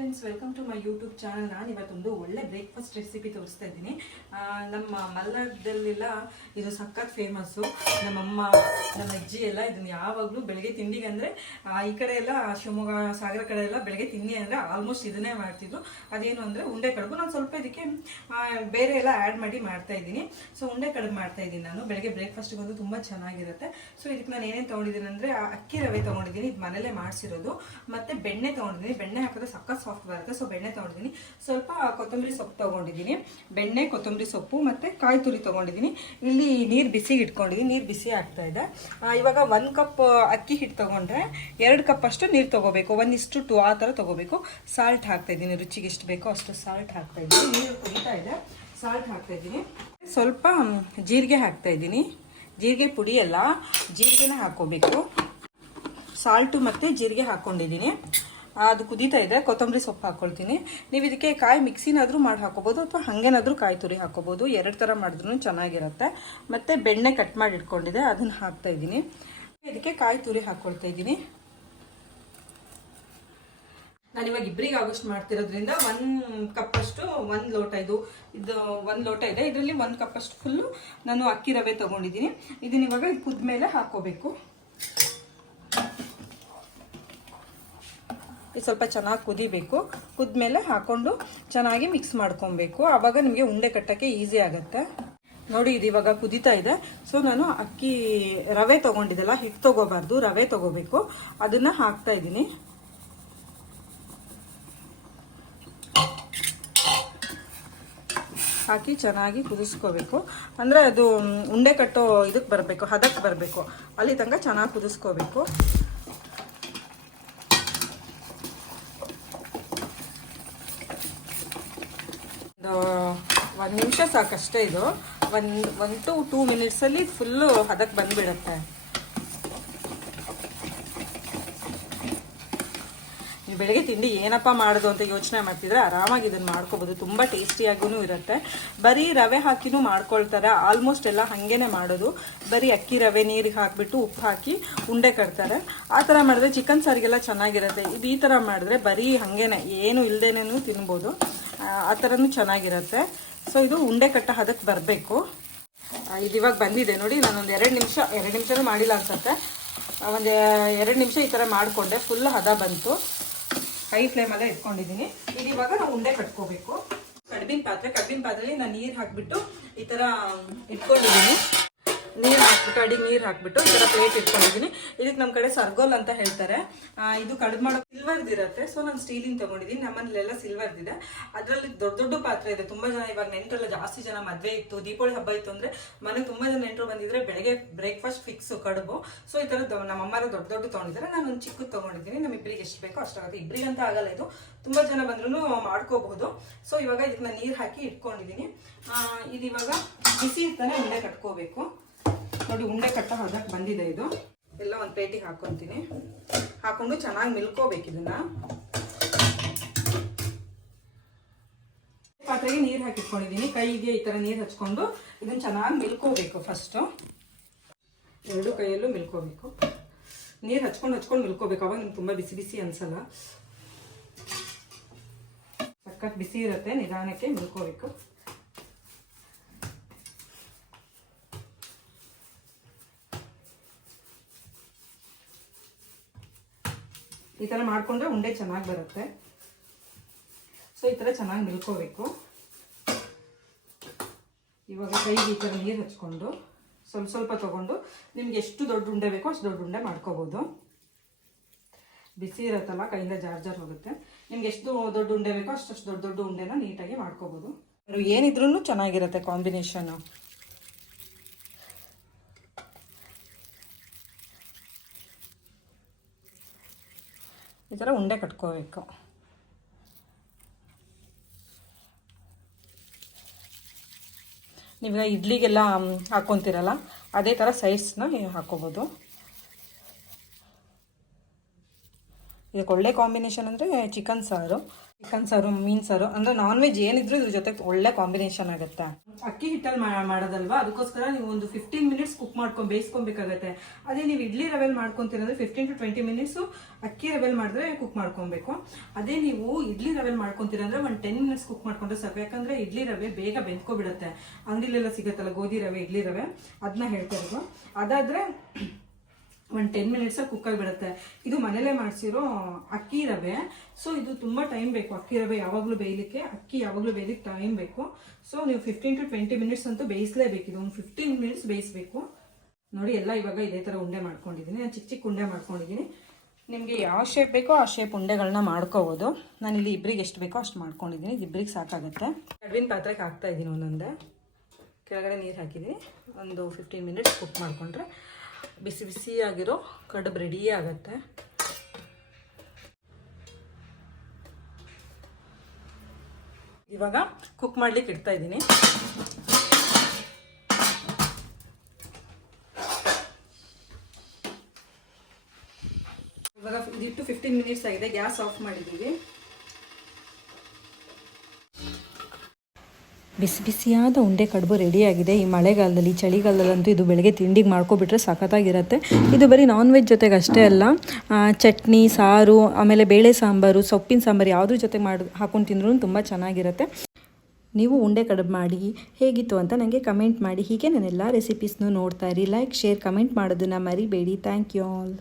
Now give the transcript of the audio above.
Friends welcome to my YouTube channel ನಾನು ಇವತ್ತೊಂದು ಒಳ್ಳೆ ಬ್ರೇಕ್ಫಾಸ್ಟ್ ರೆಸಿಪಿ ತೋರಿಸ್ತಾ ಇದ್ದೀನಿ. ನಮ್ಮ ಮಲ್ನಾಡದಲ್ಲೆಲ್ಲ ಇದು ಸಖತ್ ಫೇಮಸ್ಸು ನಮ್ಮಮ್ಮ, ನಮ್ಮ ಅಜ್ಜಿ ಎಲ್ಲ ಇದನ್ನು ಯಾವಾಗಲೂ ಬೆಳಗ್ಗೆ ತಿಂಡಿಗೆ ಅಂದರೆ ಈ ಕಡೆ ಎಲ್ಲ ಶಿವಮೊಗ್ಗ, ಸಾಗರ ಕಡೆ ಎಲ್ಲ ಬೆಳಗ್ಗೆ ತಿಂಡಿ ಅಂದರೆ ಆಲ್ಮೋಸ್ಟ್ ಇದನ್ನೇ ಮಾಡ್ತಿದ್ರು. ಅದೇನು ಅಂದರೆ ಉಂಡೆ ಕಡುಬು. ನಾನು ಸ್ವಲ್ಪ ಇದಕ್ಕೆ ಬೇರೆ ಎಲ್ಲ ಆ್ಯಡ್ ಮಾಡಿ ಮಾಡ್ತಾ ಇದ್ದೀನಿ. ಸೊ ಉಂಡೆ ಕಡುಬು ಮಾಡ್ತಾ ಇದ್ದೀನಿ ನಾನು. ಬೆಳಗ್ಗೆ ಬ್ರೇಕ್ಫಾಸ್ಟಿಗೆ ಒಂದು ತುಂಬ ಚೆನ್ನಾಗಿರುತ್ತೆ. ಸೊ ಇದಕ್ಕೆ ನಾನು ಏನೇನು ತೊಗೊಂಡಿದ್ದೀನಿ ಅಂದರೆ, ಅಕ್ಕಿ ರವೆ ತೊಗೊಂಡಿದ್ದೀನಿ. ಇದು ಮನೇಲೇ ಮಾಡಿಸಿರೋದು. ಮತ್ತು ಬೆಣ್ಣೆ ತೊಗೊಂಡಿದ್ದೀನಿ. ಬೆಣ್ಣೆ ಹಾಕಿದ್ರೆ ಸಖತ್ ಸಾಫ್ಟ್ ಬರುತ್ತೆ. ಸೊ ಬೆಣ್ಣೆ ತೊಗೊಂಡಿದ್ದೀನಿ ಸ್ವಲ್ಪ ಕೊತ್ತಂಬರಿ ಸೊಪ್ಪು ತೊಗೊಂಡಿದ್ದೀನಿ ಬೆಣ್ಣೆ, ಕೊತ್ತಂಬರಿ ಸೊಪ್ಪು ಮತ್ತು ಕಾಯಿ ತುರಿ ತೊಗೊಂಡಿದ್ದೀನಿ ಇಲ್ಲಿ ನೀರು ಬಿಸಿಗೆ ಇಟ್ಕೊಂಡಿದ್ದೀನಿ ನೀರು ಬಿಸಿ ಆಗ್ತಾ ಇದೆ. ಇವಾಗ ಒಂದು ಕಪ್ ಅಕ್ಕಿ ಹಿಟ್ಟು ತೊಗೊಂಡ್ರೆ ಎರಡು ಕಪ್ ಅಷ್ಟು ನೀರು ತೊಗೋಬೇಕು. ಒಂದಿಷ್ಟು ಟು ಆ ಥರ ತೊಗೋಬೇಕು. ಸಾಲ್ಟ್ ಹಾಕ್ತಾ ಇದ್ದೀನಿ. ರುಚಿಗೆ ಎಷ್ಟು ಬೇಕೋ ಅಷ್ಟು ಸಾಲ್ಟ್ ಹಾಕ್ತಾ ಇದ್ದೀನಿ. ನೀರು ಕುಡಿತಾ ಇದೆ. ಸಾಲ್ಟ್ ಹಾಕ್ತಾ ಇದ್ದೀನಿ. ಸ್ವಲ್ಪ ಜೀರಿಗೆ ಹಾಕ್ತಾ ಇದ್ದೀನಿ. ಜೀರಿಗೆ ಪುಡಿ ಎಲ್ಲ ಜೀರಿಗೆನ ಹಾಕ್ಕೋಬೇಕು. ಸಾಲ್ಟು ಮತ್ತು ಜೀರಿಗೆ ಹಾಕ್ಕೊಂಡಿದ್ದೀನಿ ಅದು ಕುದೀತಾ ಇದೆ, ಕೊತ್ತಂಬರಿ ಸೊಪ್ಪು ಹಾಕ್ಕೊಳ್ತೀನಿ ನೀವು ಇದಕ್ಕೆ ಕಾಯಿ ಮಿಕ್ಸಿನಾದರೂ ಮಾಡಿ ಹಾಕೋಬೋದು, ಅಥವಾ ಹಾಗೇನಾದರೂ ಕಾಯಿ ತುರಿ ಹಾಕೋಬೋದು, ಎರಡು ಥರ ಮಾಡಿದ್ರೂ ಚೆನ್ನಾಗಿರುತ್ತೆ. ಮತ್ತು ಬೆಣ್ಣೆ ಕಟ್ ಮಾಡಿ ಇಟ್ಕೊಂಡಿದೆ ಅದನ್ನು ಹಾಕ್ತಾ ಇದ್ದೀನಿ. ಇದಕ್ಕೆ ಕಾಯಿ ತುರಿ ಹಾಕ್ಕೊಳ್ತಾ ಇದ್ದೀನಿ. ನಾನು ಇವಾಗ ಇಬ್ಬರಿಗೆ ಆಗೋಷ್ಟು ಮಾಡ್ತಿರೋದ್ರಿಂದ ಒಂದು ಕಪ್ಪಷ್ಟು, ಒಂದು ಲೋಟ ಇದು ಇದು ಒಂದು ಲೋಟ ಇದೆ. ಇದರಲ್ಲಿ ಒಂದು ಕಪ್ಪಷ್ಟು ಫುಲ್ಲು ನಾನು ಅಕ್ಕಿ ರವೆ ತೊಗೊಂಡಿದ್ದೀನಿ. ಇದನ್ನ ಇವಾಗ ಕುದ್ದ ಮೇಲೆ ಹಾಕ್ಕೋಬೇಕು ಇದು ಸ್ವಲ್ಪ ಚೆನ್ನಾಗಿ ಕುದಿಬೇಕು. ಕುದ್ಮೇಲೆ ಹಾಕೊಂಡು ಚೆನ್ನಾಗಿ ಮಿಕ್ಸ್ ಮಾಡ್ಕೊಬೇಕು. ಆವಾಗ ನಿಮಗೆ ಉಂಡೆ ಕಟ್ಟೋಕ್ಕೆ ಈಸಿ ಆಗುತ್ತೆ. ನೋಡಿ, ಇದು ಇವಾಗ ಕುದೀತಾ ಇದೆ. ಸೊ ನಾನು ಅಕ್ಕಿ ರವೆ ತೊಗೊಂಡಿದ್ದೆಲ್ಲ, ಹಿಟ್ಟು ತೊಗೋಬಾರ್ದು, ರವೆ ತೊಗೋಬೇಕು. ಅದನ್ನು ಹಾಕ್ತಾ ಇದ್ದೀನಿ. ಹಾಕಿ ಚೆನ್ನಾಗಿ ಕುದಿಸ್ಕೋಬೇಕು. ಅಂದರೆ ಅದು ಉಂಡೆ ಕಟ್ಟೋ ಇದಕ್ಕೆ ಬರಬೇಕು, ಹದಕ್ಕೆ ಬರಬೇಕು. ಅಲ್ಲಿ ತನಕ ಚೆನ್ನಾಗಿ ಕುದಿಸ್ಕೋಬೇಕು. ಒಂದು ನಿಮಿಷ ಸಾಕಷ್ಟೇ ಇದು. ಒಂದು ಒನ್ ಟು, ಟೂ ಮಿನಿಟ್ಸಲ್ಲಿ ಫುಲ್ಲು ಹದಕ್ಕೆ ಬಂದುಬಿಡುತ್ತೆ. ನೀವು ಬೆಳಗ್ಗೆ ತಿಂಡಿ ಏನಪ್ಪ ಮಾಡೋದು ಅಂತ ಯೋಚನೆ ಮಾಡ್ತಿದ್ರೆ ಆರಾಮಾಗಿ ಇದನ್ನು ಮಾಡ್ಕೋಬೋದು. ತುಂಬ ಟೇಸ್ಟಿಯಾಗೂ ಇರುತ್ತೆ. ಬರೀ ರವೆ ಹಾಕಿನೂ ಮಾಡ್ಕೊಳ್ತಾರೆ. ಆಲ್ಮೋಸ್ಟ್ ಎಲ್ಲ ಹಾಗೇನೆ ಮಾಡೋದು. ಬರೀ ಅಕ್ಕಿ ರವೆ ನೀರಿಗೆ ಹಾಕಿಬಿಟ್ಟು ಉಪ್ಪು ಹಾಕಿ ಉಂಡೆ ಕಟ್ತಾರೆ. ಆ ಥರ ಮಾಡಿದ್ರೆ ಚಿಕನ್ ಸಾರಿಗೆಲ್ಲ ಚೆನ್ನಾಗಿರುತ್ತೆ. ಇದು ಈ ಥರ ಮಾಡಿದ್ರೆ ಬರೀ ಹಾಗೇನೆ. ಏನು ಇಲ್ಲದೇನೂ ತಿನ್ಬೋದು. ಆ, ಥರನು ಚೆನ್ನಾಗಿರುತ್ತೆ. ಸೊ ಇದು ಉಂಡೆ ಕಟ್ಟ ಹದಕ್ಕೆ ಬರಬೇಕು. ಇದು ಇವಾಗ ಬಂದಿದೆ. ನೋಡಿ ನಾನೊಂದು ಎರಡು ನಿಮಿಷ ಎರಡು ನಿಮಿಷನೂ ಮಾಡಿಲ್ಲ ಅನ್ಸುತ್ತೆ. ಒಂದು ಎರಡು ನಿಮಿಷ ಈ ಥರ ಮಾಡಿಕೊಂಡೆ. ಫುಲ್ ಹದ ಬಂತು. ಹೈ ಫ್ಲೇಮಲ್ಲೇ ಇಟ್ಕೊಂಡಿದ್ದೀನಿ ಇದು ಇವಾಗ ನಾವು ಉಂಡೆ ಕಟ್ಕೋಬೇಕು. ಕಡ್ಬಿನ ಪಾತ್ರೆ ಕಡ್ಬಿನ ಪಾತ್ರೆಯಲ್ಲಿ ನಾನು ನೀರು ಹಾಕಿಬಿಟ್ಟು ಈ ಥರ ಇಟ್ಕೊಂಡಿದ್ದೀನಿ ನೀರು ಹಾಕ್ಬಿಟ್ಟು ಅಡಿಗೆ ನೀರು ಹಾಕ್ಬಿಟ್ಟು ಈ ಥರ ಪ್ಲೇಟ್ ಇಟ್ಕೊಂಡಿದ್ದೀನಿ. ಇದಕ್ಕೆ ನಮ್ಮ ಕಡೆ ಸರ್ಗೋಲ್ ಅಂತ ಹೇಳ್ತಾರೆ. ಇದು ಕಡ್ದು ಮಾಡೋ ಸಿಲ್ವರ್ದು ಇರುತ್ತೆ. ಸೊ ನಾನು ಸ್ಟೀಲಿನ ತೊಗೊಂಡಿದ್ದೀನಿ. ನಮ್ಮನೇಲೆಲ್ಲ ಸಿಲ್ವರ್ದಿದೆ ಅದರಲ್ಲಿ ದೊಡ್ಡ ದೊಡ್ಡ ಪಾತ್ರೆ ಇದೆ. ತುಂಬ ಜನ ಇವಾಗ ನೆಂಟರೆಲ್ಲ ಜಾಸ್ತಿ ಜನ ಮದುವೆ ಇತ್ತು. ದೀಪಾವಳಿ ಹಬ್ಬ ಇತ್ತು ಅಂದರೆ ಮನೆಗೆ ತುಂಬ ಜನ ನೆಂಟರು ಬಂದಿದ್ರೆ ಬೆಳಗ್ಗೆ ಬ್ರೇಕ್ಫಾಸ್ಟ್ ಫಿಕ್ಸು ಕಡುಬು. ಸೊ ಈ ಥರ ನಮ್ಮ ದೊಡ್ಡ ದೊಡ್ಡ ತೊಗೊಂಡಿದ್ದಾರೆ. ನಾನು ಒಂದು ಚಿಕ್ಕದು ತೊಗೊಂಡಿದ್ದೀನಿ. ನಮ್ಮ ಇಬ್ಬರಿಗೆ ಎಷ್ಟು ಬೇಕೋ ಅಷ್ಟಾಗುತ್ತೆ ಅಂತ ಆಗಲ್ಲ ಇದು. ತುಂಬ ಜನ ಬಂದ್ರೂ ಮಾಡ್ಕೋಬಹುದು. ಸೊ ಇವಾಗ ಇದಕ್ಕೆ ನಾನು ನೀರು ಹಾಕಿ ಇಟ್ಕೊಂಡಿದ್ದೀನಿ. ಇದು ಇವಾಗ ಬಿಸಿ ಇರ್ತಾನೆ ಮುಂದೆ ಕಟ್ಕೋಬೇಕು. ನೋಡಿ ಉಂಡೆ ಕಟ್ಟ ಹದಕ್ಕೆ ಬಂದಿದೆ ಇದು. ಎಲ್ಲ ಒಂದು ಪ್ಲೇಟಿಗೆ ಹಾಕ್ಕೊತೀನಿ ಹಾಕೊಂಡು ಚೆನ್ನಾಗಿ ಮಿಲ್ಕೋಬೇಕು ಇದನ್ನ. ಪಾತ್ರೆಗೆ ನೀರು ಹಾಕಿಟ್ಕೊಂಡಿದ್ದೀನಿ ಕೈಗೆ ಈ ಥರ ನೀರು ಹಚ್ಕೊಂಡು ಇದನ್ನ ಚೆನ್ನಾಗಿ ಮಿಲ್ಕೋಬೇಕು ಫಸ್ಟು ಎರಡು ಕೈಯಲ್ಲೂ ಮಿಲ್ಕೋಬೇಕು. ನೀರು ಹಚ್ಕೊಂಡು ಹಚ್ಕೊಂಡು ಮಿಲ್ಕೋಬೇಕು. ಅವಾಗ ನಿಮ್ಗೆ ತುಂಬ ಬಿಸಿ ಬಿಸಿ ಅನ್ಸಲ್ಲ. ಸಖತ್ ಬಿಸಿ ಇರುತ್ತೆ. ನಿಧಾನಕ್ಕೆ ಮಿಲ್ಕೋಬೇಕು. ಈ ಥರ ಮಾಡಿಕೊಂಡ್ರೆ ಉಂಡೆ ಚೆನ್ನಾಗಿ ಬರುತ್ತೆ. ಸೊ ಈ ಥರ ಚೆನ್ನಾಗಿ ಮಿಲ್ಕೋಬೇಕು ಇವಾಗ ಕೈಗೆ ಈ ಥರ ನೀರು ಹಚ್ಕೊಂಡು ಸ್ವಲ್ಪ ಸ್ವಲ್ಪ ತೊಗೊಂಡು ನಿಮ್ಗೆ ಎಷ್ಟು ದೊಡ್ಡ ಉಂಡೆ ಬೇಕೋ ಅಷ್ಟು ದೊಡ್ಡ ಉಂಡೆ ಮಾಡ್ಕೋಬೋದು. ಬಿಸಿ ಇರುತ್ತಲ್ಲ, ಕೈಯಿಂದ ಜಾರ್ ಜಾರ್ ಹೋಗುತ್ತೆ. ನಿಮ್ಗೆ ಎಷ್ಟು ದೊಡ್ಡ ಉಂಡೆ ಬೇಕೋ ಅಷ್ಟಷ್ಟು ದೊಡ್ಡ ದೊಡ್ಡ ಉಂಡೆನ ನೀಟಾಗಿ ಮಾಡ್ಕೋಬೋದು. ಏನಿದ್ರೂ ಚೆನ್ನಾಗಿರುತ್ತೆ ಕಾಂಬಿನೇಷನು. ಈ ಥರ ಉಂಡೆ ಕಟ್ಕೋಬೇಕು. ನೀವೀಗ ಇಡ್ಲಿಗೆಲ್ಲ ಹಾಕ್ಕೊತೀರಲ್ಲ ಅದೇ ಥರ ಸೈಡ್ಸ್ನ ಹಾಕ್ಕೋಬೋದು. ಇದಕ್ಕೆ ಒಳ್ಳೆ ಕಾಂಬಿನೇಷನ್ ಅಂದರೆ ಚಿಕನ್ ಸಾರು ಚಿಕನ್ ಸಾರು, ಮೀನು ಸಾರು, ಅಂದರೆ ನಾನ್ ವೆಜ್ ಏನಿದ್ರು ಇದ್ರ ಜೊತೆ ಒಳ್ಳೆ ಕಾಂಬಿನೇಷನ್ ಆಗುತ್ತೆ. ಅಕ್ಕಿ ಹಿಟ್ಟಲ್ಲಿ ಮಾಡೋದಲ್ವಾ? ಅದಕ್ಕೋಸ್ಕರ ನೀವು ಒಂದು ಫಿಫ್ಟೀನ್ ಮಿನಿಟ್ಸ್ ಕುಕ್ ಮಾಡ್ಕೊಂಡು ಬೇಯಿಸ್ಕೊಬೇಕಾಗತ್ತೆ. ಅದೇ ನೀವು ಇಡ್ಲಿ ರವೆಲ್ ಮಾಡ್ಕೊಂತೀರಂದ್ರೆ ಫಿಫ್ಟೀನ್ ಟು ಟ್ವೆಂಟಿ ಮಿನಿಟ್ಸು ಅಕ್ಕಿ ರವೆಲ್ ಮಾಡಿದ್ರೆ ಕುಕ್ ಮಾಡ್ಕೊಬೇಕು. ಅದೇ ನೀವು ಇಡ್ಲಿ ರವೆಲ್ ಮಾಡ್ಕೊಂತೀರ ಅಂದ್ರೆ ಒಂದು ಟೆನ್ ಮಿನಿಟ್ಸ್ ಕುಕ್ ಮಾಡ್ಕೊಂಡ್ರೆ ಸರ್ ಯಾಕಂದ್ರೆ ಇಡ್ಲಿ ರವೆ ಬೇಗ ಬೆಂದ್ಕೊಬಿಡುತ್ತೆ. ಅಂಗಡಿಲೆಲ್ಲ ಸಿಗುತ್ತಲ್ಲ ಗೋಧಿ ರವೆ, ಇಡ್ಲಿ ರವೆ ಅದನ್ನ ಇರೋದು. ಅದಾದ್ರೆ ಒಂದು ಟೆನ್ ಮಿನಿಟ್ಸಲ್ಲಿ ಕುಕ್ ಆಗಿಬಿಡುತ್ತೆ. ಇದು ಮನೇಲೇ ಮಾಡಿಸಿರೋ ಅಕ್ಕಿ ರವೆ. ಸೊ ಇದು ತುಂಬ ಟೈಮ್ ಬೇಕು. ಅಕ್ಕಿ ರವೆ ಯಾವಾಗಲೂ ಬೇಯಲಿಕ್ಕೆ. ಅಕ್ಕಿ ಯಾವಾಗಲೂ ಬೇಯಲಿಕ್ಕೆ ಟೈಮ್ ಬೇಕು. ಸೊ ನೀವು ಫಿಫ್ಟೀನ್ ಟು ಟ್ವೆಂಟಿ ಮಿನಿಟ್ಸ್ ಅಂತೂ ಬೇಯಿಸಲೇಬೇಕು. ಇದು ಒಂದು ಫಿಫ್ಟೀನ್ ಮಿನಿಟ್ಸ್ ಬೇಯಿಸಬೇಕು. ನೋಡಿ, ಎಲ್ಲ ಇವಾಗ ಇದೇ ಥರ ಉಂಡೆ ಮಾಡ್ಕೊಂಡಿದ್ದೀನಿ. ಚಿಕ್ಕ ಚಿಕ್ಕ ಉಂಡೆ ಮಾಡ್ಕೊಂಡಿದ್ದೀನಿ. ನಿಮಗೆ ಯಾವ ಶೇಪ್ ಬೇಕೋ ಆ ಶೇಪ್ ಉಂಡೆಗಳನ್ನ ಮಾಡ್ಕೋಬೋದು. ನಾನು ಇಲ್ಲಿ ಇಬ್ಬರಿಗೆ ಎಷ್ಟು ಬೇಕೋ ಅಷ್ಟು ಮಾಡ್ಕೊಂಡಿದ್ದೀನಿ. ಇಬ್ಬರಿಗೆ ಸಾಕಾಗುತ್ತೆ. ಕಡ್ವಿನ ಪಾತ್ರೆಗೆ ಹಾಕ್ತಾ ಇದ್ದೀನಿ ಒಂದೊಂದೇ. ಕೆಳಗಡೆ ನೀರು ಹಾಕಿದ್ದೀನಿ ಒಂದು ಫಿಫ್ಟೀನ್ ಮಿನಿಟ್ಸ್ ಕುಕ್ ಮಾಡಿಕೊಂಡ್ರೆ. ಬಿಸಿ ಬಿಸಿಯಾಗಿರೋ ಕಡುಬು ರೆಡಿ ಆಗುತ್ತೆ. ಇವಾಗ ಕುಕ್ ಮಾಡ್ಲಿಕ್ಕೆ ಇಡ್ತಾ ಇದ್ದೀನಿ. ಇವಾಗ ಇದಿಟ್ಟು ಫಿಫ್ಟೀನ್ ಮಿನಿಟ್ಸ್ ಆಗಿದೆ, ಗ್ಯಾಸ್ ಆಫ್ ಮಾಡಿದ್ದೀವಿ. ಬಿಸಿ ಬಿಸಿಯಾದ ಉಂಡೆ ಕಡುಬು ರೆಡಿಯಾಗಿದೆ. ಈ ಮಳೆಗಾಲದಲ್ಲಿ, ಚಳಿಗಾಲದಲ್ಲಂತೂ ಇದು ಬೆಳಗ್ಗೆ ತಿಂಡಿಗೆ ಮಾಡ್ಕೊಬಿಟ್ರೆ ಸಖತ್ತಾಗಿರುತ್ತೆ. ಇದು ಬರೀ ನಾನ್ ವೆಜ್ ಜೊತೆಗೆ ಅಷ್ಟೇ ಅಲ್ಲ ಚಟ್ನಿ, ಸಾರು, ಆಮೇಲೆ ಬೇಳೆ ಸಾಂಬಾರು, ಸೊಪ್ಪಿನ ಸಾಂಬಾರು ಯಾವುದ್ರ ಜೊತೆ ಮಾಡಿ, ಹಾಕೊಂಡು ತಿಂದ್ರೂ ತುಂಬ ಚೆನ್ನಾಗಿರುತ್ತೆ. ನೀವು ಉಂಡೆ ಕಡುಬು ಮಾಡಿ, ಹೇಗಿತ್ತು ಅಂತ ನನಗೆ ಕಮೆಂಟ್ ಮಾಡಿ. ಹೀಗೆ ನಾನು ಎಲ್ಲ ರೆಸಿಪೀಸ್ನೂ ನೋಡ್ತಾ ಇರಿ. ಲೈಕ್ ಶೇರ್ ಕಮೆಂಟ್ ಮಾಡೋದನ್ನು ಮರಿಬೇಡಿ. Thank you all